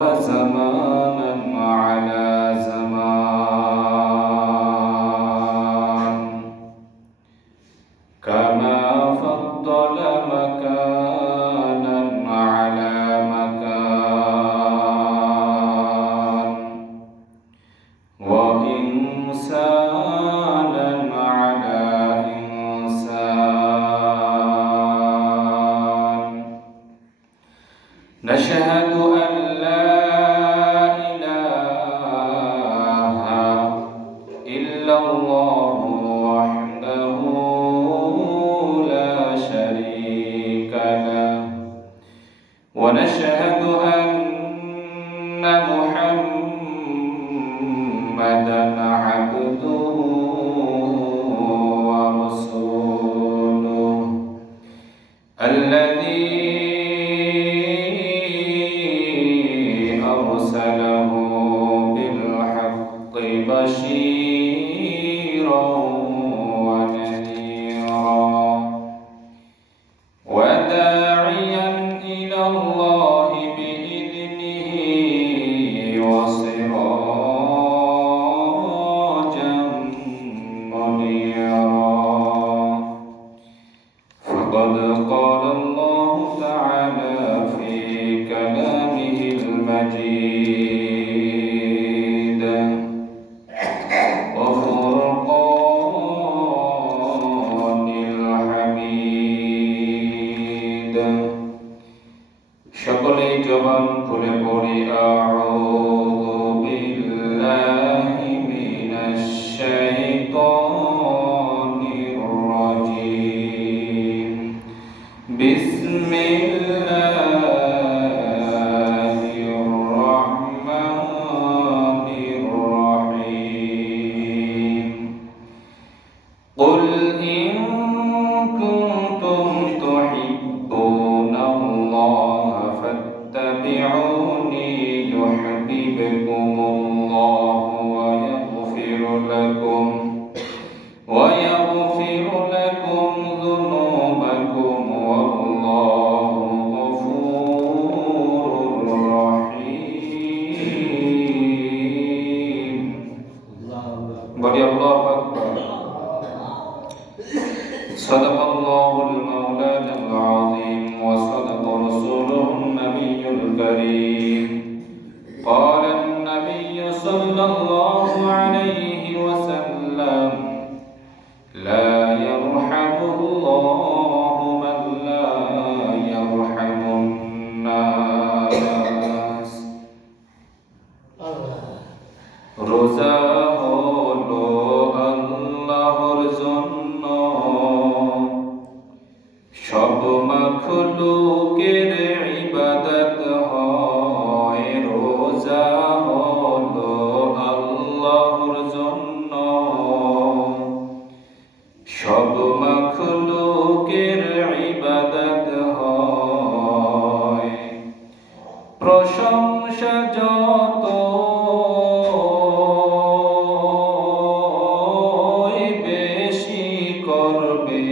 زمانا على زمان كما فضل مكانا على مكان وإنسانا على إنسان نشهد أن لا إله إلا الله وحده لا شريك له ونشهد أن محمدا عبده ورسوله الذي أرسله بالحق بشيرا ونذيرا وداعيا إلى الله بإذنه وسراجا منيرا فقد قال الله تعالى في كلامه المجيد وفرقان الحميد সকলেই জবান খুলে পড়ি আউযু বিল্লাহি মিনাশ শাইতানির রাজীম বিসমিল্লাহির রহমানির রহিম قل إن كنتم تحبون الله فاتبعوني يحببكم الله ويغفر لكم ذنوبكم والله غفور رحيم بڑی اللہ اکبر صدق الله المولانا العظيم وصدق رسوله النبي الكريم قال النبي صلى الله عليه وسلم لا يرحم الله من لا يرحم الناس রোজা হলো আল্লাহর জন্য সব মাখলুকের ইবাদত হয় রোজা হলো আল্লাহর জন্য সব মাখলুকের ইবাদত হয় প্রশংসা যত বেশি করবে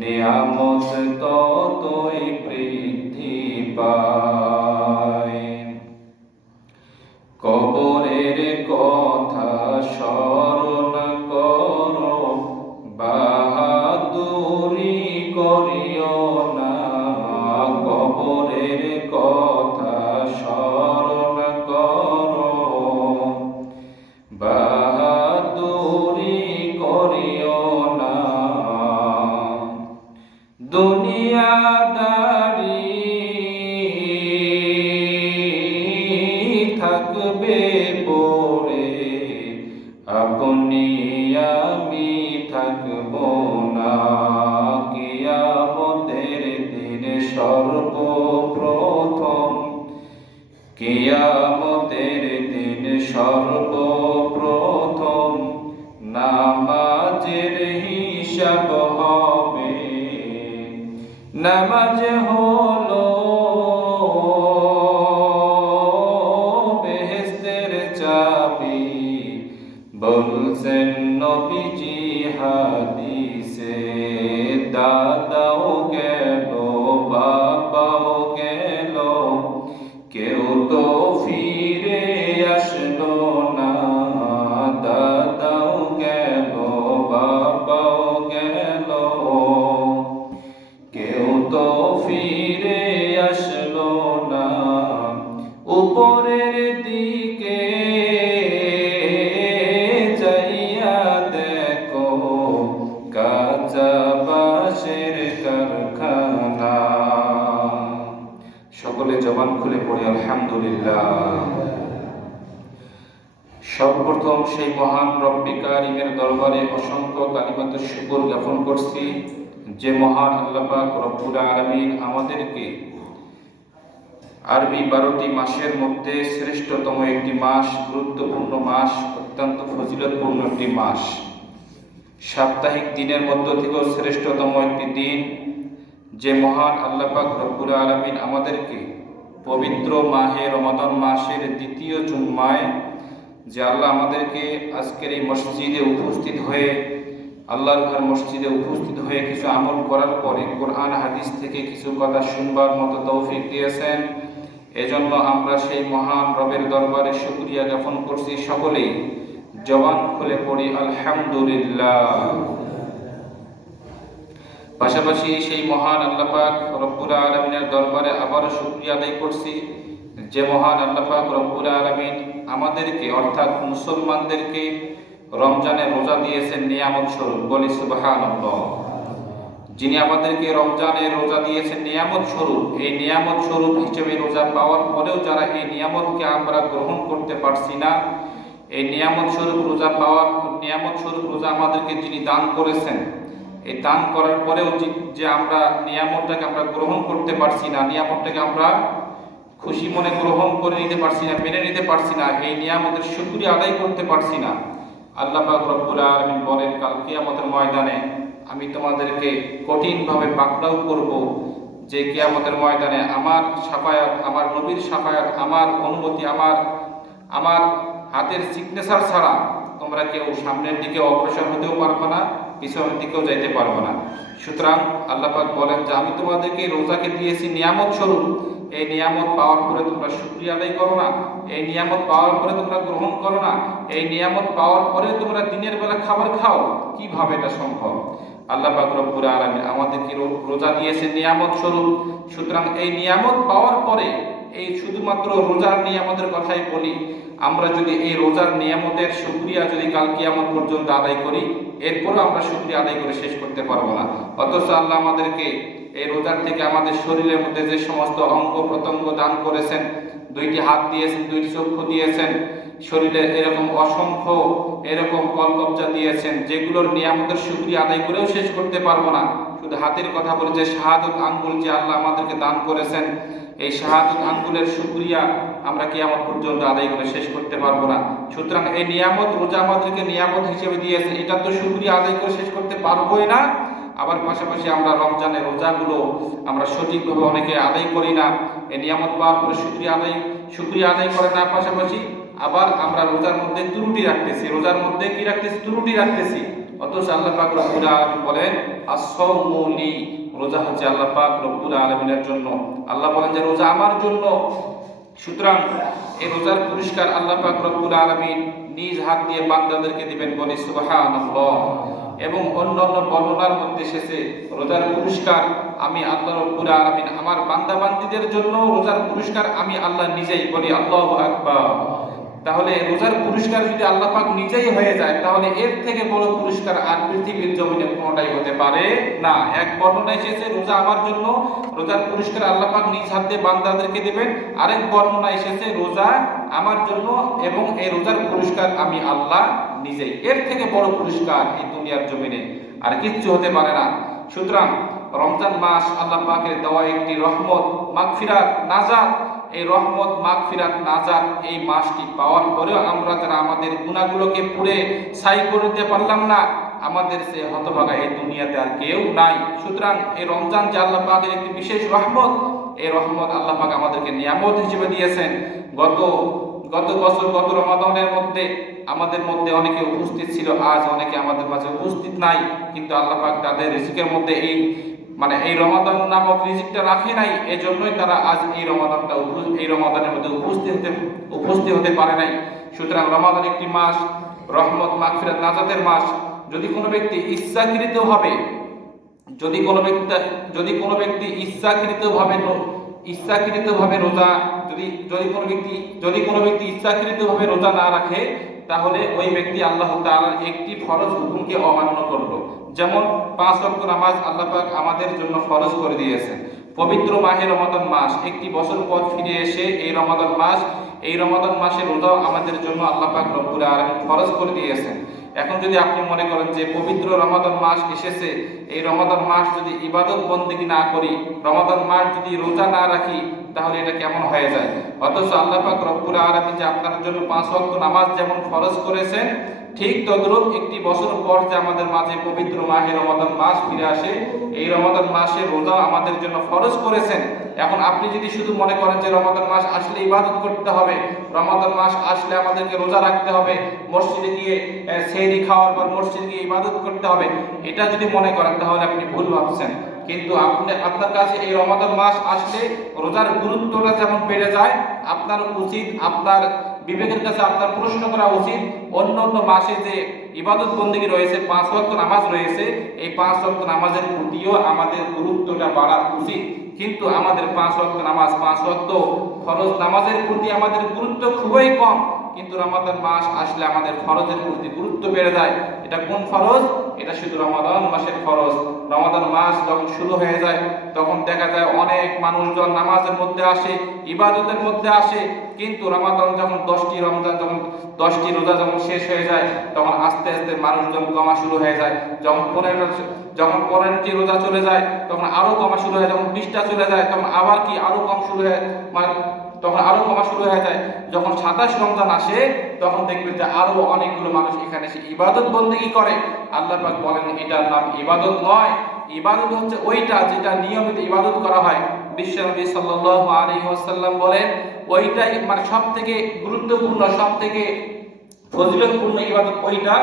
নিয়ামত ততই বৃদ্ধি পায় কবরের কথা স্মরণ করো বাহাদুরি করিও না কবরের কথা স্মরণ করো বাহাদুরি করিও না দুনিয়াদারি থাকবে পড়ে আপনি আমি থাকব না কিয়ামতের দিনে সর্বপ্রথম কিয়ামতের দিন সর্বপ্রথম নামাজের হিসাব হবে নামাজ হলো বেহেশতের চাবি বলছেন নবীজি হাদিসে দাদাও গেল বাবাও গেল কেউ তো ফিরে আসলো না, দাদাও গেল বাবাও গেল, কেউ তো ফিরে আসলো না। উপরের দিকে যাইয়া দেখো, কাঁচা বাঁশের কারখানা। সকলে জবান খুলে পড়ে আলহামদুলিল্লাহ। সর্বপ্রথম সেই মহান রব্বে কারিমের দরবারে অসংখ্য কালিমাতুশ শুকর জ্ঞাপন করছি, যে মহান আল্লাহ পাক রব্বুল আলামিন আমাদেরকে আরবি 12টি মাসের মধ্যে শ্রেষ্ঠতম একটি মাস, গুরুত্বপূর্ণ মাস, অত্যন্ত ফজিলতপূর্ণ একটি মাস, সাপ্তাহিক দিনের মধ্য থেকেও শ্রেষ্ঠতম একটি দিন, যে মহান আল্লাহ পাক রব্বুল আলামিন আমাদেরকে পবিত্র মাহে রমাদান মাসের দ্বিতীয় জুম্মায় যে আল্লাহ আমাদেরকে আজকের এই মসজিদে উপস্থিত হয়ে, আল্লাহর ঘর মসজিদে উপস্থিত হয়ে কিছু আমল করার পরে কোরআন হাদিস থেকে কিছু কথা শুনবার মতো তৌফিক দিয়েছেন। এজন্য আমরা সেই মহান রবের দরবারে শুকরিয়া জ্ঞাপন করছি। সকলেই জবান খুলে পড়ি আলহামদুলিল্লাহ। পাশাপাশি সেই মহান আল্লাহ পাক রব্বুল আলামিনের দরবারে আবারও শুকরিয়া আদায় করছি, যে মহান আল্লাহ পাক রব্বুল আলামিন আমাদেরকে অর্থাৎ মুসলমানদেরকে রমজানের রোজা দিয়েছেন নিয়ামত স্বরূপ। বলি সুবহানাল্লাহ। যিনি আমাদেরকে রমজানের রোজা দিয়েছেন নিয়ামত স্বরূপ, এই নিয়ামত স্বরূপ হিসেবে রোজা পাওয়ার পরেও যারা এই নিয়ামতকে আমরা গ্রহণ করতে পারছি না, এই নিয়ামত স্বরূপ রোজা পাওয়ার, নিয়ামত স্বরূপ রোজা আমাদেরকে যিনি দান করেছেন, এই দান করার পরেও যে আমরা নিয়ামতটাকে আমরা গ্রহণ করতে পারছি না, নিয়ামতটাকে আমরা খুশি মনে গ্রহণ করে নিতে পারছি না, মেনে নিতে পারছি না, এই নিয়ামতের শুকরিয়া আদায় করতে পারছি না। আল্লাহ পাক রব্বুল আলামিন বলেন, কাল কিয়ামতের ময়দানে আমি তোমাদেরকে কঠিনভাবে পাকড়াও করব, যে কিয়ামতের ময়দানে আমার শাফায়াত, আমার নবীর শাফায়াত, আমার অনুমতি, আমার হাতের সিগনেচার ছাড়া তোমরা কেউ সামনের দিকে অগ্রসর হতেও পারবে না, পিছনের দিকেও যাইতে পারবে না। সুতরাং আল্লাহ পাক বলেন যে আমি তোমাদেরকে রোজাকে দিয়েছি নিয়ামত স্বরূপ, এই নিয়ামত পাওয়ার পরে তোমরা শুকরিয়া আদায় করো না, এই নিয়ামত পাওয়ার পরে তোমরা গ্রহণ করো না, এই নিয়ামত পাওয়ার পরে তোমরা দিনের বেলা খাবার খাও, কিভাবে এটা সম্ভব? আল্লাহ পাক রব্বুল আলামিন আমাদেরকে রোজা দিয়েছে নিয়ামত স্বরূপ। সুতরাং এই নিয়ামত পাওয়ার পরে, এই শুধুমাত্র রোজার নিয়ামতের কথাই বলি, আমরা যদি এই রোজার নিয়ামতের শুকরিয়া যদি কাল কিয়ামত পর্যন্ত আদায় করি, এরপরও আমরা শুকরিয়া আদায় করে শেষ করতে পারবো না। অথচ আল্লাহ আমাদেরকে এই রোজার থেকে আমাদের শরীরের মধ্যে যে সমস্ত অঙ্গ প্রত্যঙ্গ দান করেছেন, 2টি হাত দিয়েছেন, 2টি চক্ষু দিয়েছেন, শরীরের এরকম অসংখ্য এরকম কলকবজা দিয়েছেন, যেগুলোর নিয়ামতের শুকরিয়া আদায় করেও শেষ করতে পারবো না। শুধু হাতের কথা বলে যে শাহাদত আঙ্গুল যে আল্লাহ আমাদেরকে দান করেছেন, এই শাহাদত আঙ্গুলের শুকরিয়া আমরা কিয়ামত পর্যন্ত আদায় করে শেষ করতে পারবো না। সুতরাং এই নিয়ামত, রোজা আমাদেরকে নিয়ামত হিসেবে দিয়েছে, এটা তো শুকরিয়া আদায় করে শেষ করতে পারবোই না। আবার পাশাপাশি আমরা রমজানের রোজাগুলো আমরা সঠিকভাবে অনেকে আদায় করি না, এই নিয়ামত পাওয়ার পরে শুকরিয়া আদায় করে না। পাশাপাশি আবার আমরা রোজার মধ্যে ত্রুটি রাখতেছি, রোজার মধ্যে কি রাখতেছি? ত্রুটি রাখতেছি। অথচ আল্লাহ পাক রব্বুল আলামিন বলেন আস-সাওমু লি, রোজা হচ্ছে আল্লাহ পাক রব্বুল আলামিনের জন্য। আল্লাহ বলেন যে রোজা আমার জন্য। সুতরাং এই রোজার পুরস্কার আল্লাহ পাক রব্বুল আলামিন নিজ হাত দিয়ে বান্দাদেরকে দিবেন। বলি সুবহানাল্লাহ। এবং অন্যান্য বর্ণনার মধ্যে এসেছে রোজার পুরস্কার আমি আল্লাহ রব্বুল আলামিন আমার বান্দা বান্দীদের জন্য, রোজার পুরস্কার আমি আল্লাহ নিজেই। বলি আল্লাহু আকবার। তাহলে রোজার পুরস্কার যদি আল্লাহ পাক নিজেই হয়ে যায়, তাহলে এর থেকে বড় পুরস্কার আর পৃথিবীর জমিনে কোনোটাই হতে পারে না। এক বর্ণনায় এসেছে রোজা আমার জন্য, রোজার পুরস্কার আল্লাহ পাক নিজ হাত দিয়ে বান্দাদেরকে দেবেন। আরেক বর্ণনায় এসেছে রোজা আমার জন্য এবং এই রোজার পুরস্কার আমি আল্লাহ নিজেই। এর থেকে বড় পুরস্কার এই দুনিয়ার জমিনে আর কিচ্ছু হতে পারে না। সুতরাং রমজান মাস আল্লাহ পাকের দেওয়া একটি রহমত, মাগফিরাত, নাজাত। এই রহমত, মাগফিরাত, নাজাত এই মাসটি পাওয়ার পরেও আমরা যারা আমাদের গুনাহগুলোকে পুড়ে ছাই করে দিতে পারলাম না, আমাদের সে হতভাগা এই দুনিয়াতে আর কেউ নাই। সুতরাং এই রমজান যে আল্লাহ পাকের একটি বিশেষ রহমত, এই রহমত আল্লাহ পাক আমাদেরকে নিয়ামত হিসেবে দিয়েছেন। গত বছর গত রমাদানের মধ্যে আমাদের মধ্যে অনেকে উপস্থিত ছিল, আজ অনেকে আমাদের মাঝে উপস্থিত নাই, কিন্তু আল্লাহ পাক তাদের রিজিকের মধ্যে এই মানে এই রমাদান নামক রিজিকটা রাখে নাই, এজন্যই তারা আজ এই রমাদানের মধ্যে উপস্থিত হতে পারে নাই। সুতরাং রমাদান একটি মাস, রহমত, মাগফিরাত, নাজাতের মাস। যদি কোনো ব্যক্তি ইচ্ছাকৃতভাবে রোজা ইচ্ছাকৃতভাবে রোজা না রাখে, তাহলে ওই ব্যক্তি আল্লাহ তাআলার একটি ফরজ হুকুমকে অমান্য করলো। যেমন 5 ওয়াক্ত নামাজ আল্লাহ পাক আমাদের জন্য ফরজ করে দিয়েছেন। পবিত্র মাহে রমাদান মাস, একটি বছর পর ফিরে এসে এই রমাদান মাসে রোজাও আমাদের জন্য আল্লাহ পাক রব্বুল আলামিন ফরজ করে দিয়েছেন। এখন যদি আপনি মনে করেন যে পবিত্র রমাদান মাস এসেছে, এই রমাদান মাস যদি ইবাদত বন্দেগী না করি, রমাদান মাস যদি রোজা না রাখি, তাহলে এটা কেমন হয়ে যায়? অথচ আল্লাহ পাক রব্বুল আলামিন যে আপনার জন্য 5 ওয়াক্ত নামাজ যেমন ফরজ করেছেন, ঠিক তদ্রূপ একটি বছর পর যে আমাদের মাঝে পবিত্র মাহে রমাদান মাস ফিরে আসে, এই রমাদান মাসে রোজা আমাদের জন্য ফরজ করেছেন। এখন আপনি যদি শুধু মনে করেন যে রমাদান মাস আসলে ইবাদত করতে হবে, রমাদান মাস আসলে আমাদেরকে রোজা রাখতে হবে, মসজিদে গিয়ে সেহরি খাওয়ার পর মসজিদে গিয়ে ইবাদত করতে হবে, এটা যদি মনে করেন তাহলে আপনি ভুল ভাবছেন। কিন্তু আপনার কাছে এই রমাদান মাস আসলে রোজার গুরুত্বটা যেমন বেড়ে যায়, আপনার উচিত, আপনার বিবেকের কাছে আপনার প্রশ্ন করা উচিত, অন্য মাসে যে ইবাদত বন্দেগী রয়েছে, 5 ওয়াক্ত নামাজ রয়েছে, এই 5 ওয়াক্ত নামাজের প্রতিও আমাদের গুরুত্বটা বাড়া উচিত। কিন্তু আমাদের 5 ওয়াক্ত নামাজ, 5 ওয়াক্ত ফরজ নামাজের প্রতি আমাদের গুরুত্ব খুবই কম। কিন্তু রমাদান মাস আসলে আমাদের ফরজের প্রতি গুরুত্ব বেড়ে যায়। এটা কোন ফরজ? এটা শুধু রমাদান মাসের ফরজ। রমাদান মাস যখন শুরু হয়ে যায়, তখন দেখা যায় অনেক মানুষজন নামাজের মধ্যে আসে, ইবাদতের মধ্যে আসে, কিন্তু রমাদান যখন 10টি রোজা যখন শেষ হয়ে যায়, তখন আস্তে আস্তে মানুষজন কমা শুরু হয়ে যায়। যখন 15টি রোজা চলে যায়, তখন আরো কমা শুরু হয়ে যায়। যখন 20টা চলে যায়, তখন আবার কি আরো কমা শুরু হয়ে যায়। যখন 27 রমজান আসে, তখন দেখবেন যে আরো অনেকগুলো মানুষ এখানে এসে ইবাদত বন্দেগী করে। আল্লাহ পাক বলেন এটার নাম ইবাদত নয়। ইবাদত হচ্ছে ওইটা যেটা নিয়মিত ইবাদত করা হয়। বিশ্বনবী সাল্লাল্লাহু আলাইহি ওয়াসাল্লাম বলেন ওইটাই মানে সবথেকে গুরুত্বপূর্ণ, সবথেকে ফজিলতপূর্ণ ইবাদত ওইটা,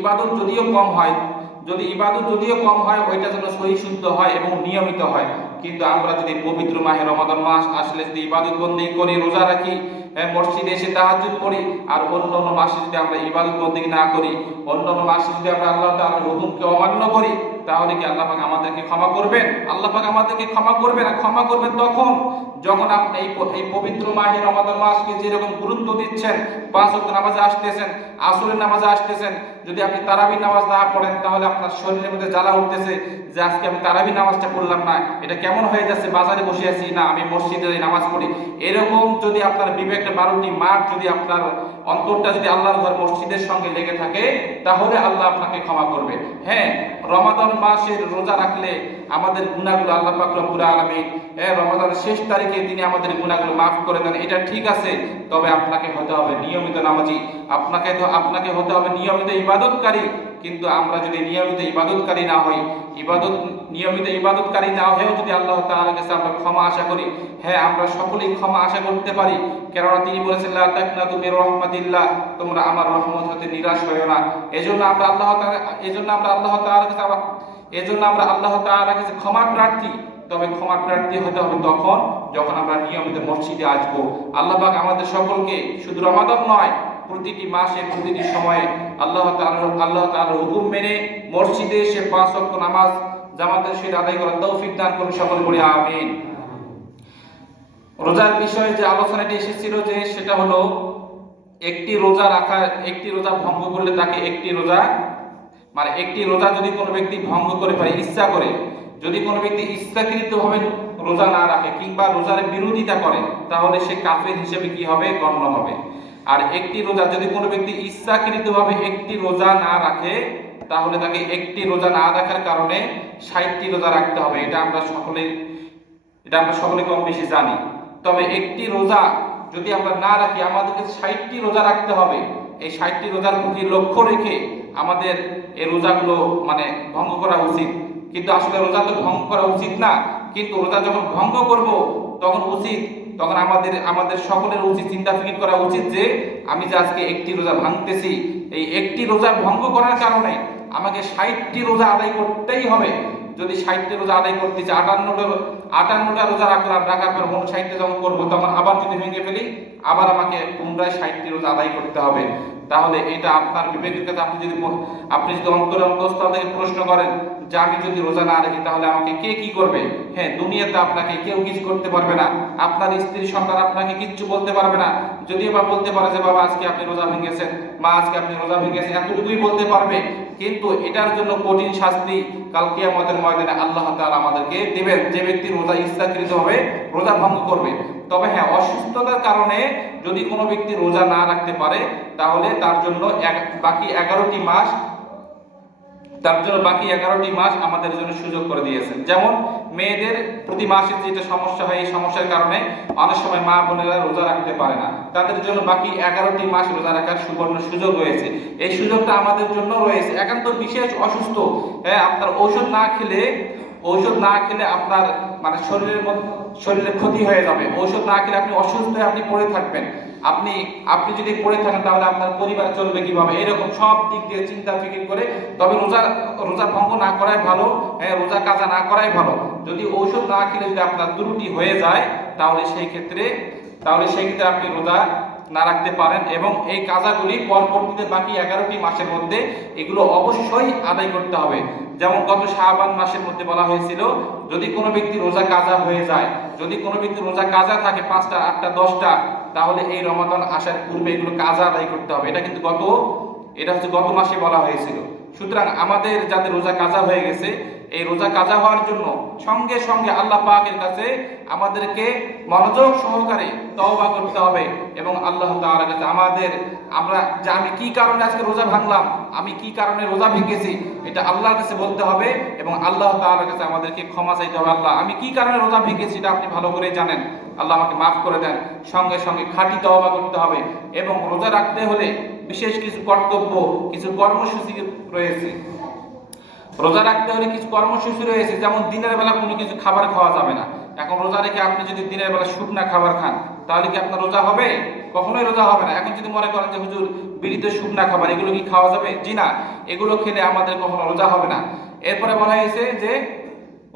ইবাদত যদিও কম হয়, ওইটা যেন সহি শুদ্ধ হয় এবং নিয়মিত হয়। কিন্তু আমরা যদি পবিত্র মাহে রমাদান মাস আসলে যদি ইবাদত বন্দেগী করি, রোজা রাখি, মসজিদে এসে তাহাজ্জুদ পড়ি, আর অন্যান্য মাসে যদি আমরা ইবাদত বন্দেগী না করি, অন্যান্য মাসে যদি আমরা আল্লাহ তাআলার হুকুমকে অমান্য করি, তাহলে কি আল্লাহ পাক আমাদেরকে ক্ষমা করবেন? আল্লাহ পাক আমাদেরকে ক্ষমা করবেন। আর ক্ষমা করবেন তখন যখন আপনি এই পবিত্র মাহে রমাদান মাসকে যেরকম গুরুত্ব দিচ্ছেন, 5 ওয়াক্ত নামাজে আসতেছেন, আসরের নামাজে আসতেছেন, যদি আপনি তারাবি নামাজ না পড়েন, তাহলে আপনার শরীরের মধ্যে জ্বালা উঠতেছে যে আজকে আমি তারাবি নামাজটা পড়লাম না, এটা কেমন হয়ে যাচ্ছে, বাজারে বসে আছি, না আমি মসজিদে নামাজ পড়ি। এরকম যদি আপনার বিবেকটা 12টি মাস যদি আপনার অন্তরটা যদি আল্লাহর ঘর মসজিদের সঙ্গে লেগে থাকে, তাহলে আল্লাহ আপনাকে ক্ষমা করবে। হ্যাঁ, রমাদান মাসের রোজা রাখলে আমাদের গুনাহগুলো আল্লাহ পাক রব্বুল আলামিন রমাদানের শেষ তারিখে তিনি আমাদের গুনাহগুলো মাফ করে দেন, এটা ঠিক আছে। তবে আপনাকে হতে হবে নিয়মিত নামাজি, আপনাকে হতে হবে নিয়মিত ইবাদতকারী। কিন্তু আমরা যদি নিয়মিত ইবাদতকারী না হই, নিয়মিত ইবাদতকারী না হয়েও যদি আল্লাহ তাআলার কাছে আমরা ক্ষমা আশা করি, হ্যাঁ আমরা সকলেই ক্ষমা আশা করতে পারি। কেননা তিনি বলেছেন লা তাকনাতু মির রাহমাতিল্লাহ, তোমরা আমার রহমত হতে নিরাশ হয়ো না। এজন্য আমরা আল্লাহ তাআলার কাছে ক্ষমা প্রার্থী। তবে ক্ষমা প্রার্থী হতে হবে তখন যখন আমরা নিয়মিত মসজিদে আসবো। আল্লাহ পাক আমাদের সকলকে শুধু রমাদান নয়, প্রতিটি মাসে, প্রতিটি সময়ে আল্লাহ তাআলার হুকুম মেনে মসজিদে এসে 5 ওয়াক্ত নামাজ জামাতের সাথে আদায় করার তৌফিক দান করুন সকলে, বলি আমিন। রোজার বিষয়ে যে আলোচনাটি এসেছিল, যে সেটা হলো একটি রোজা ভঙ্গ করলে তাকে একটি রোজা যদি কোনো ব্যক্তি ভঙ্গ করে ফেলে ইচ্ছা করে, যদি কোনো ব্যক্তি ইচ্ছাকৃতভাবে রোজা না রাখে কিংবা রোজার বিরোধিতা করে, তাহলে সে কাফের হিসেবে কি হবে? গণ্য হবে। আর একটি রোজা যদি কোনো ব্যক্তি ইচ্ছাকৃতভাবে একটি রোজা না রাখে, তাহলে তাকে একটি রোজা না রাখার কারণে 60টি রোজা রাখতে হবে। এটা আমরা সকলে কম বেশি জানি। তবে একটি রোজা যদি আমরা না রাখি, আমাদেরকে 60টি রোজা রাখতে হবে। এই 60টি রোজার প্রতি লক্ষ্য রেখে আমাদের এই রোজাগুলো ভঙ্গ করা উচিত। কিন্তু আসলে রোজা তো ভঙ্গ করা উচিত না, কিন্তু রোজা যখন ভঙ্গ করব তখন আমাদের সকলের উচিত চিন্তা ফিকির করা উচিত যে আমি যে আজকে একটি রোজা ভাঙতেছি, এই একটি রোজা ভঙ্গ করার কারণে আমাকে 60টি রোজা আদায় করতেই হবে। যদি 60টা রোজা আদায় করতে চাই, 58টা রোজা রাখার পর 59টা যখন করবো তখন আবার যদি ভেঙে ফেলি, আবার আমাকে পুনরায় 60টি রোজা আদায় করতে হবে। তাহলে এটা আপনার বিবেকের কাছে আপনি যদি অন্তরের অন্তঃস্থল থেকে প্রশ্ন করেন যে আমি যদি রোজা না রাখি তাহলে আমাকে কে কি করবে? হ্যাঁ, দুনিয়াতে আপনাকে কেউ কিছু করতে পারবে না, আপনার স্ত্রী সন্তান আপনাকে কিচ্ছু বলতে পারবে না। যদিও বা বলতে পারে যে বাবা আজকে আপনি রোজা ভেঙেছেন, মা আজকে আপনি রোজা ভেঙেছেন, এতটুকুই বলতে পারবে। কিন্তু এটার জন্য কঠিন শাস্তি কাল কিয়ামতের ময়দানে আল্লাহ তাআলা আমাদেরকে দেবেন, যে ব্যক্তি রোজা ইচ্ছাকৃতভাবে রোজা ভঙ্গ করবে। তবে হ্যাঁ, অসুস্থতার কারণে যদি কোনো ব্যক্তি রোজা না রাখতে পারে তাহলে তার জন্য বাকি 11টি মাস আমাদের জন্য সুযোগ করে দিয়েছেন। যেমন মেয়েদের প্রতি মাসে যেটা সমস্যা হয়, এই সমস্যার কারণে অনেক সময় মা বোনেরা রোজা রাখতে পারে না, তাদের জন্য বাকি 11টি মাস রোজা রাখার সুবর্ণ সুযোগ রয়েছে। এই সুযোগটা আমাদের জন্য রয়েছে। একান্ত বিশেষ অসুস্থ, হ্যাঁ, আপনার ঔষধ না খেলে আপনার মানে শরীরের ক্ষতি হয়ে যাবে। ঔষধ না খেলে আপনি অসুস্থ হয়ে আপনি পড়ে থাকবেন। আপনি যদি পড়ে থাকেন তাহলে আপনার পরিবার চলবে কিভাবে? এরকম সব দিক দিয়ে চিন্তা ফিকির করে তবে রোজা ভঙ্গ না করাই ভালো, রোজা কাজা না করাই ভালো। যদি ঔষধ না খেলে যদি আপনার ত্রুটি হয়ে যায় তাহলে সেই ক্ষেত্রে আপনি রোজা না রাখতে পারেন, এবং এই কাজাগুলি পরবর্তীতে বাকি 11টি মাসের মধ্যে এগুলো অবশ্যই আদায় করতে হবে। যেমন গত শাবান মাসের মধ্যে বলা হয়েছিল, যদি কোনো ব্যক্তি রোজা কাজা হয়ে যায়, যদি কোনো ব্যক্তি রোজা কাজা থাকে 5টা, 8টা, 10টা, তাহলে এই রমাদান আসার পূর্বে এগুলো কাজা আদায় করতে হবে। এটা হচ্ছে গত মাসে বলা হয়েছিল। সুতরাং আমাদের যাদের রোজা কাজা হয়ে গেছে, এই রোজা কাজা হওয়ার জন্য সঙ্গে সঙ্গে আল্লাহ পাকের কাছে আমাদেরকে মনোযোগ সহকারে তওবা করতে হবে, এবং আল্লাহ তাআলার কাছে আমি কি কারণে আজকে রোজা ভাঙলাম, আমি কি কারণে রোজা ভেঙেছি, এটা আল্লাহর কাছে বলতে হবে, এবং আল্লাহ তাআলার কাছে আমাদেরকে ক্ষমা চাইতে হবে। আল্লাহ, আমি কি কারণে রোজা ভেঙেছি এটা আপনি ভালো করে জানেন, আল্লাহ আমাকে মাফ করে দেন। সঙ্গে সঙ্গে খাঁটি তওবা করতে হবে, এবং রোজা রাখতে হলে বিশেষ কিছু কর্তব্য, কিছু কর্মসূচি রয়েছে। রোজা রাখতে হলে কিছু কর্মসূচি রয়েছে, যেমন দিনের বেলা কোনো কিছু খাবার খাওয়া যাবে না। এখন রোজা রেখে আপনি যদি দিনের বেলা শুকনা খাবার খান তাহলে কি আপনার রোজা হবে? কখনোই রোজা হবে না। এখন যদি মনে করেন যে হুজুর বিড়িতে শুকনা খাবার, এগুলো কি খাওয়া যাবে? জি না, এগুলো খেলে আমাদের কখনো রোজা হবে না। এরপরে বলা হয়েছে যে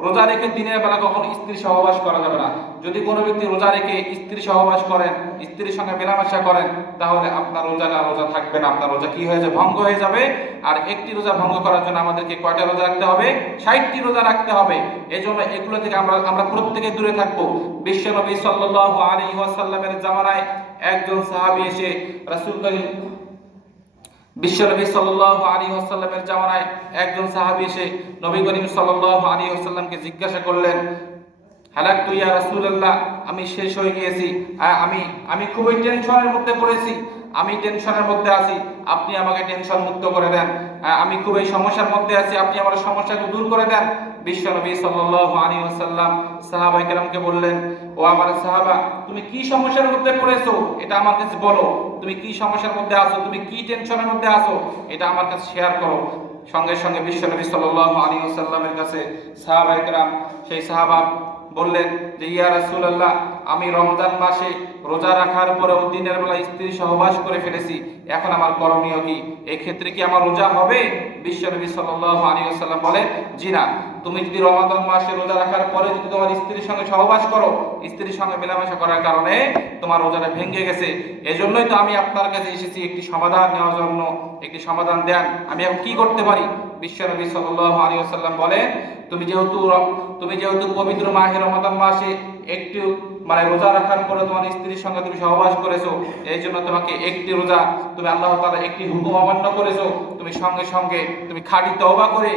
রোজা রেখে দিনের বেলা কখনো স্ত্রী সহবাস করা যাবে না। যদি কোনো ব্যক্তি রোজা রেখে স্ত্রী সহবাস করেন, স্ত্রীর সঙ্গে মেলামেশা করেন, তাহলে আপনার রোজা থাকবে না, আপনার রোজা কি হয়ে যাবে? ভঙ্গ হয়ে যাবে। আর একটি রোজা ভঙ্গ করার জন্য আমাদেরকে কয়টা রোজা রাখতে হবে? 60টি রোজা রাখতে হবে। এই জন্য এগুলো থেকে আমরা প্রত্যেকে দূরে থাকবো। বিশ্বনবী সাল্লাল্লাহু আলাইহি ওয়াসাল্লামের জামানায় একজন সাহাবী এসে বিশ্বনবী সাল্লাল্লাহু আলাইহি ওয়াসাল্লামের জামানায় একজন সাহাবী এসে নবী করিম সাল্লাল্লাহু আলাইহি ওয়াসাল্লামকে জিজ্ঞাসা করলেন, হালাকতু ইয়া রাসূলুল্লাহ, আমি শেষ হয়ে গিয়েছি, আমি খুবই টেনশনের মধ্যে পড়েছি, আমি টেনশনের মধ্যে আছি, আপনি আমাকে টেনশন মুক্ত করে দেন। আমি খুবই সমস্যার মধ্যে আছি, আপনি আমার সমস্যাকে দূর করে দেন। বিশ্বনবী সাল্লাল্লাহু আলাইহি ওয়াসাল্লাম সাহাবায়ে কেরামকে বললেন, ও আমার সাহাবা, তুমি কি সমস্যার মধ্যে পড়েছো এটা আমার কাছে বলো। তুমি কি সমস্যার মধ্যে আছো, তুমি কি টেনশনের মধ্যে আছো, এটা আমার কাছে শেয়ার করো। সঙ্গে সঙ্গে বিশ্বনবী সাল্লাল্লাহু আলাইহি ওয়াসাল্লামের কাছে সাহাবায়ে কেরাম, সেই সাহাবা বললেন যে ইয়া রাসূলুল্লাহ, আমি রমজান মাসে রোজা রাখার পরেও দিনের বেলা স্ত্রী সহবাস করে ফেলেছি, এখন আমার করণীয় কি? এই ক্ষেত্রে কি আমার রোজা হবে? বিশ্বনবী সাল্লাল্লাহু আলাইহি ওয়াসাল্লাম বলেন, জি না। তুমি যদি রমাদান মাসে রোজা রাখার পরে যদি তোমার স্ত্রীর সঙ্গে সহবাস করো, স্ত্রীর সঙ্গে মেলামেশা করার কারণে তোমার রোজাটা ভেঙে গেছে, এজন্যই তো আমি আপনার কাছে এসেছি একটি সমাধান নেওয়ার জন্য, একটি সমাধান দেন, আমি এখন কি করতে পারি? বিশ্বনবী সাল্লাল্লাহু আলাইহি ওয়াসাল্লাম বলেন, তুমি যেহেতু পবিত্র মাহে রমাদান মাসে একটু রোজা রাখার পরে তোমার স্ত্রীর সঙ্গে তুমি সহবাস করেছো, এই জন্য তোমাকে একটি রোজা, তুমি আল্লাহ তাআলা একটি হুকুম অমান্য করেছো, তুমি সঙ্গে সঙ্গে তুমি খাঁটি তওবা করে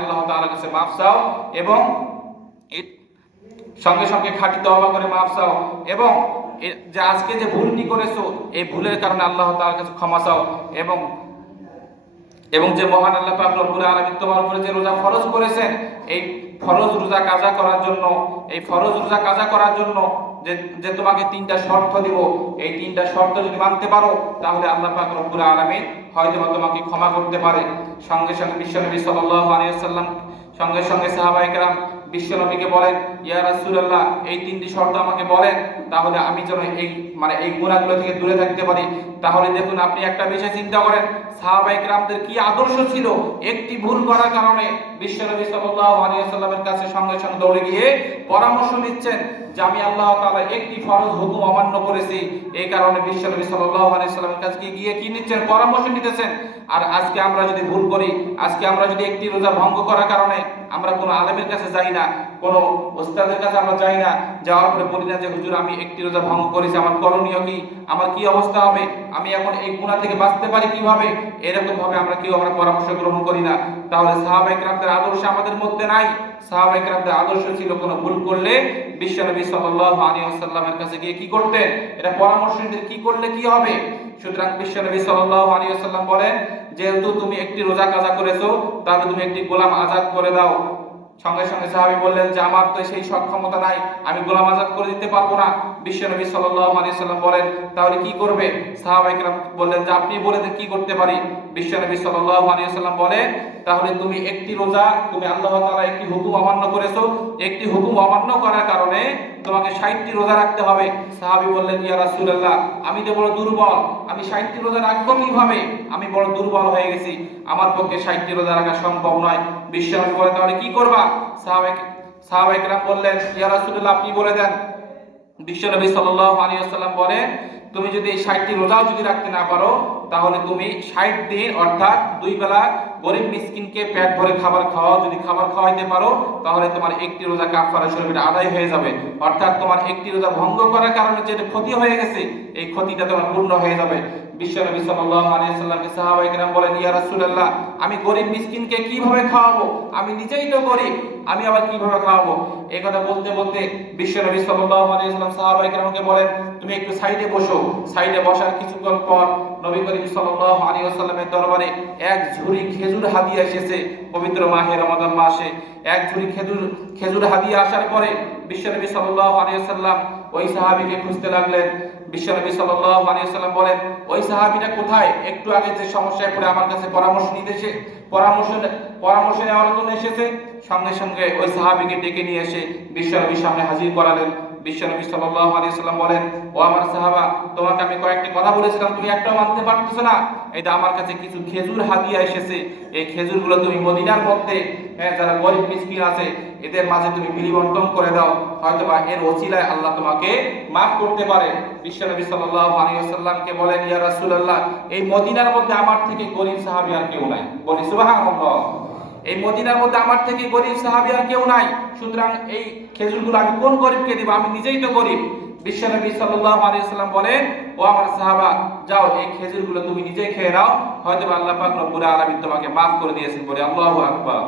আল্লাহ তাআলার কাছে মাফ চাও, এবং সঙ্গে সঙ্গে খাঁটি তওবা করে মাফ চাও, এবং যে আজকে যে ভুলটি করেছো এই ভুলের কারণে আল্লাহ তাআলার কাছে ক্ষমা চাও, এবং যে মহান আল্লাহ পাক রব্বুল আলামিন তোমার উপরে যে রোজা ফরজ করেছেন, এই ফরজ রোজা কাজা করার জন্য যে তোমাকে 3টা শর্ত দিব, এই 3টা শর্ত যদি মানতে পারো তাহলে আল্লাহ পাক রব্বুল আলামিন হয়তো তোমাকে ক্ষমা করতে পারে। সঙ্গে সঙ্গে বিশ্বনবী সাল্লাল্লাহু আলাইহি ওয়াসাল্লাম সঙ্গে সাহাবায়ে কেরাম বিশ্বনবীকে বলেন, ইয়া রাসূলুল্লাহ, এই তিনটি শর্ত আমাকে বলেন, তাহলে আমি যেন এই গুনাহগুলো থেকে দূরে থাকতে পারি। তাহলে দেখুন, আপনি একটা বিষয় চিন্তা করেন, সাহাবায়ে কেরামদের কি আদর্শ ছিল। একটি ভুল করার কারণে বিশ্বনবী সাল্লাল্লাহু আলাইহি ওয়াসাল্লামের কাছে সঙ্গে সঙ্গে দৌড়ে গিয়ে পরামর্শ নিচ্ছেন যে আমি আল্লাহ তাআলা একটি ফরজ হুকুম অমান্য করেছি। এই কারণে বিশ্বনবী সাল্লাল্লাহু আলাইহি ওয়াসাল্লামের কাছে গিয়ে কি নিচ্ছেন? পরামর্শ নিতেছেন। আর আজকে আমরা যদি ভুল করি, আজকে আমরা যদি একটি রোজা ভঙ্গ করার কারণে আমরা কোনো আলেমের কাছে যাই না, কোনো ওস্তাদের কাছে আমরা যাই না, যাওয়ার পরে বলি না যে হুজুর আমি একটি রোজা ভঙ্গ করেছি, আমার করণীয় কি, আমার কি অবস্থা হবে, আমি এখন এই গুনাহ থেকে বাঁচতে পারি কিভাবে, এরকম ভাবে আমরা পরামর্শ গ্রহণ করি না। তাহলে সাহাবায়ে কেরামদের আদর্শ আমাদের মধ্যে নাই। সাহাবায়ে কেরামদের আদর্শ ছিল কোনো ভুল করলে বিশ্বনবী সাল্লাল্লাহু আলাইহি ওয়াসাল্লামের কাছে গিয়ে কি করতেন? এটা পরামর্শ নিতেন, কি করলে কি হবে। সুতরাং বিশ্বনবী সাল্লাল্লাহু আলাইহি ওয়াসাল্লাম বলেন, যেহেতু তুমি একটি রোজা কাজা করেছো, তাহলে তুমি একটি গোলাম আজাদ করে দাও। সঙ্গে সঙ্গে সাহাবী বললেন যে আমার তো সেই সক্ষমতা নাই, আমি গোলাম আজাদ করে দিতে পারবো না। বিশ্বনবী সাল্লাল্লাহু আলাইহি ওয়াসাল্লাম বলেন, তাহলে কি করবে? সাহাবায়ে কেরাম বললেন যে আপনি বলে দেন কি করতে পারি। বিশ্বনবী সাল্লাল্লাহু আলাইহি ওয়াসাল্লাম বলেন, তাহলে তুমি একটি রোজা, তুমি আল্লাহ তাআলা একটি হুকুম অমান্য করেছো, একটি হুকুম অমান্য করার কারণে তোমাকে 60টি রোজা রাখতে হবে। সাহাবী বললেন, ইয়া রাসূলুল্লাহ, আমি তো বড় দুর্বল, আমি 60টি রোজা রাখবো কিভাবে? আমি বড় দুর্বল হয়ে গেছি, আমার পক্ষে 60টি রোজা রাখা সম্ভব নয়। বিশ্বনবী বলেন, তাহলে কি করবা? সাহাবায়ে কেরাম বললেন, ইয়া রাসূলুল্লাহ, আপনি বলে দেন। বিশ্বনবী সাল্লাল্লাহু আলাইহি ওয়াসাল্লাম বলেন, তুমি যদি এই 60টি রোজাও যদি রাখতে না পারো, তাহলে তুমি 60 দিন অর্থাৎ 2 বেলা গরিব মিসকিনকে পেট ভরে খাবার খাওয়াইতে পারো, তাহলে তোমার একটি রোজা কাফারা স্বরূপে আদায় হয়ে যাবে। অর্থাৎ তোমার একটি রোজা ভঙ্গ করার কারণে যে ক্ষতি হয়ে গেছে, এই ক্ষতিটা তোমার পূর্ণ হয়ে যাবে। বিশ্বনবী সাল্লাল্লাহু আলাইহি ওয়াসাল্লামকে সাহাবায়ে কেরাম বলেন, ইয়া রাসূলুল্লাহ, আমি গরিব মিসকিনকে কিভাবে খাওয়াবো? আমি নিজেই তো গরিব, আমি আবার কিভাবে খাওয়াবো? এই কথা বলতে বলতে বিশ্বনবী সাল্লাল্লাহু আলাইহি ওয়াসাল্লাম সাহাবায়ে কেরামকে বলেন, তুমি একটু সাইডে বসো। সাইডে বসার কিছুক্ষণ পর নবী করিম সাল্লাল্লাহু আলাইহি ওয়াসাল্লামের দরবারে এক ঝুড়ি খেজুর হাদিয়া এসেছে। পবিত্র মাহে রমাদান মাসে এক ঝুড়ি খেজুর হাদিয়া আসার পরে বিশ্বনবী সাল্লাল্লাহু আলাইহি ওয়াসাল্লাম ওই সাহাবীকে খুঁজতে লাগলেন। বিশ্বনবী সাল্লাল্লাহু আলাইহি ওয়াসাল্লাম বলেন, ওই সাহাবীটা কোথায়? একটু আগে যে সমস্যায় পড়ে আমার কাছে পরামর্শ নেওয়ার জন্য এসেছে। সঙ্গে সঙ্গে ওই সাহাবীকে ডেকে নিয়ে এসে বিশ্বনবীর সামনে হাজির করালেন। বিশ্বনবী সাল্লাল্লাহু আলাইহি ওয়াসাল্লাম বলেন, ও আমার সাহাবা, তোমাকে আমি কয়েকটা কথা বলেছিলাম, তুমি একটাও মানতে পারতেছো না। এটা আমার কাছে কিছু খেজুর হাদিয়া এসেছে, এই খেজুরগুলো তুমি মদিনার মধ্যে যারা গরিব মিসকিন আছে এদের মাঝে তুমি বিলি-বন্টন করে দাও, হয়তোবা এর ওসিলায় আল্লাহ তোমাকে মাফ করতে পারে। বিশ্বনবী সাল্লাল্লাহু আলাইহি ওয়াসাল্লামকে বলেন, ইয়া রাসূলুল্লাহ, এই মদিনার মধ্যে আমার থেকে গরিব সাহাবী আর কেউ নাই। বলি সুবহানাল্লাহ। এই মদিনার মধ্যে আমার থেকে গরিব সাহাবী আর কেউ নাই, সুতরাং এই খেজুরগুলো আমি কোন গরিবকে দিব? আমি নিজেই তো গরিব। বিশ্বনবী সাল্লাল্লাহু আলাইহি ওয়াসাল্লাম বলেন, ও আমার সাহাবা, যাও এই খেজুরগুলো তুমি নিজেই খেয়ে নাও, হয়তো আল্লাহ পাক রব্বুল আলামিন তোমাকে মাফ করে দিয়েছেন। বলি আল্লাহু আকবার।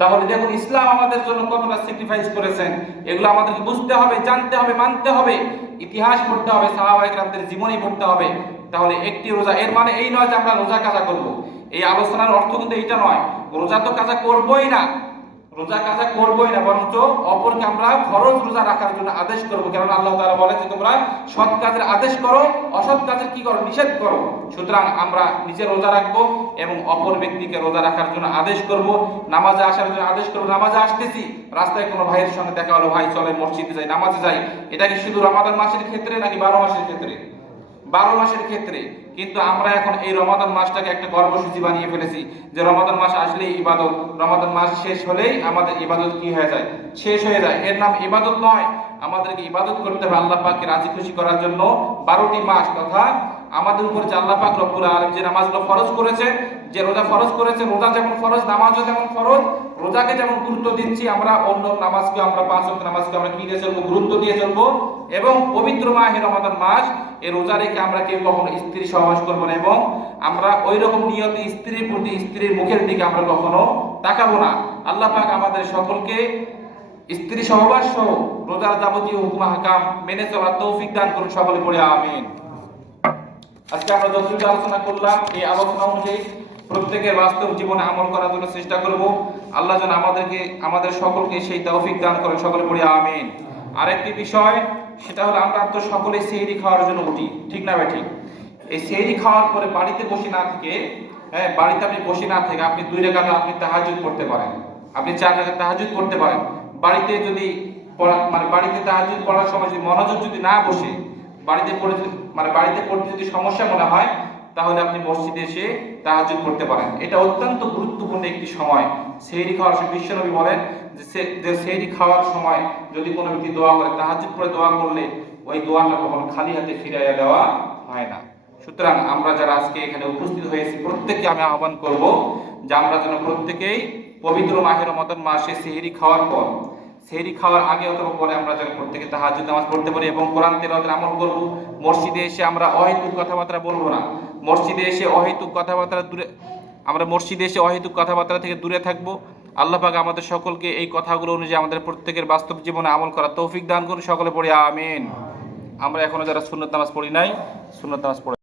তাহলে দেখুন, ইসলাম আমাদের জন্য কতটা স্যাক্রিফাইস করেছেন, এগুলো আমাদেরকে বুঝতে হবে, জানতে হবে, মানতে হবে। ইতিহাস পড়তে হবে, সাহাবায়ে কেরামদের জীবনী পড়তে হবে। তাহলে একটি রোজা, এর মানে এই নয় যে আমরা রোজা কাজা করব। এই আলোচনার অর্থ কিন্তু এইটা নয়, রোজা তো কাজা করবই না, বরঞ্চ অপরকে আমরা ফরজ রোজা রাখার জন্য আদেশ করব। কারণ আল্লাহ তাআলা বলেন যে তোমরা সৎ কাজের আদেশ করো, অসৎ কাজের কি করো? নিষেধ করো। সুতরাং আমরা নিজে রোজা রাখবো এবং অপর ব্যক্তিকে রোজা রাখার জন্য আদেশ করব। নামাজে আসার জন্য আদেশ করব, নামাজে আসতেছি, রাস্তায় কোনো ভাইয়ের সঙ্গে দেখা হলো, ভাই চলে মসজিদে যাই, নামাজে যাই। এটা কি শুধু রমাদান মাসের ক্ষেত্রে নাকি 12 মাসের ক্ষেত্রে? 12 মাসের ক্ষেত্রে। কিন্তু আমরা এখন এই রমাদান মাসটাকে একটা কর্মসূচি বানিয়ে ফেলেছি যে রমাদান মাস আসলেই ইবাদত, রমাদান মাস শেষ হলেই আমাদের ইবাদত কি হয়ে যায়? শেষ হয়ে যায়। এর নাম ইবাদত নয়। আমাদেরকে ইবাদত করতে হবে আল্লাহ পাককে রাজি খুশি করার জন্য। 12টি মাস তথা আমাদের উপর যে আল্লাহ পাক রব্বুল আলামিন যে নামাজগুলো ফরজ করেছে, যে রোজা ফরজ করেছে, রোজা যেমন ফরজ, নামাজও যেমন ফরজ। রোজাকে যেমন গুরুত্ব দিচ্ছি, আমরা অন্য নামাজকে, আমরা 5 ওয়াক্ত নামাজকে আমরা কি দিয়ে চলবো? গুরুত্ব দিয়ে চলবো। এবং পবিত্র মাহে রমাদান মাস, এই রোজা রেখে আমরা কেউ কখনো স্ত্রী সহবাস করবো না, এবং আমরা ওই রকম নিয়তে স্ত্রীর প্রতি, স্ত্রীর মুখের দিকে আমরা কখনো তাকাবো না। আল্লাহ পাক আমাদের সকলকে স্ত্রী সহবাস সহ রোজার যাবতীয় হুকুম হাকাম মেনে চলার তৌফিক দান করুন। সকলে পড়ে আমিন। আজকে আমরা যতটুকু আলোচনা করলাম, এই আলোচনা অনুযায়ী প্রত্যেকের বাস্তব জীবনে আমল করার জন্য চেষ্টা করব। আল্লাহ যেন আমাদের সকলকে সেই তৌফিক দান করেন। সকলে পড়ে আমিন। আরেকটি বিষয়, সেটা হলো আমরা তো সকলে সেহরি খাওয়ার জন্য উঠি, ঠিক না ভাই? ঠিক। এই সেহরি খাওয়ার পরে বাড়িতে বসে না থেকে, বাড়িতে আপনি বসে না থেকে আপনি 2 রাকাত আপনি তাহাজ্জুদ পড়তে পারেন। আপনি 4 রাকাত তাহাজ্জুদ পড়তে পারেন। বাড়িতে যদি বাড়িতে তাহাজ্জুদ পড়ার সময় যদি মনোযোগ যদি না বসে, বাড়িতে পড়ে বাড়িতে পড়তে যদি সমস্যা মনে হয়, তাহলে আপনি মসজিদে এসে তাহাজ্জুদ পড়তে পারেন। এটা অত্যন্ত গুরুত্বপূর্ণ একটি সময়। সেহরি খাওয়ার সময় বিশ্বনবী বলেন যে সেহরি খাওয়ার সময় যদি কোনো ব্যক্তি দোয়া করে, তাহাজ্জুদ পড়ে দোয়া করলে ওই দোয়াটা কখনো খালি হাতে ফিরাইয়া দেওয়া হয় না। সুতরাং আমরা যারা আজকে এখানে উপস্থিত হয়েছি, প্রত্যেককে আমি আহ্বান করব যে আমরা যেন প্রত্যেকেই পবিত্র মাহে রমাদান মাসে সেহরি খাওয়ার পর, সেহরি খাওয়ার আগে অথবা পরে আমরা যেন প্রত্যেকে তাহাজ্জুদ নামাজ পড়তে পারি এবং কোরআন তেলাওয়াতের আমল করব। মসজিদে এসে আমরা অহেতুক কথাবার্তা বলবো না। মসজিদে এসে অহেতুক কথাবার্তা থেকে দূরে থাকবো। আল্লাহ পাক আমাদের সকলকে এই কথাগুলো অনুযায়ী আমাদের প্রত্যেকের বাস্তব জীবনে আমল করার তৌফিক দান করুন। সকলে পড়ি আমিন। আমরা এখনো যারা সুন্নত নামাজ পড়ি নাই, সুন্নত নামাজ পড়ে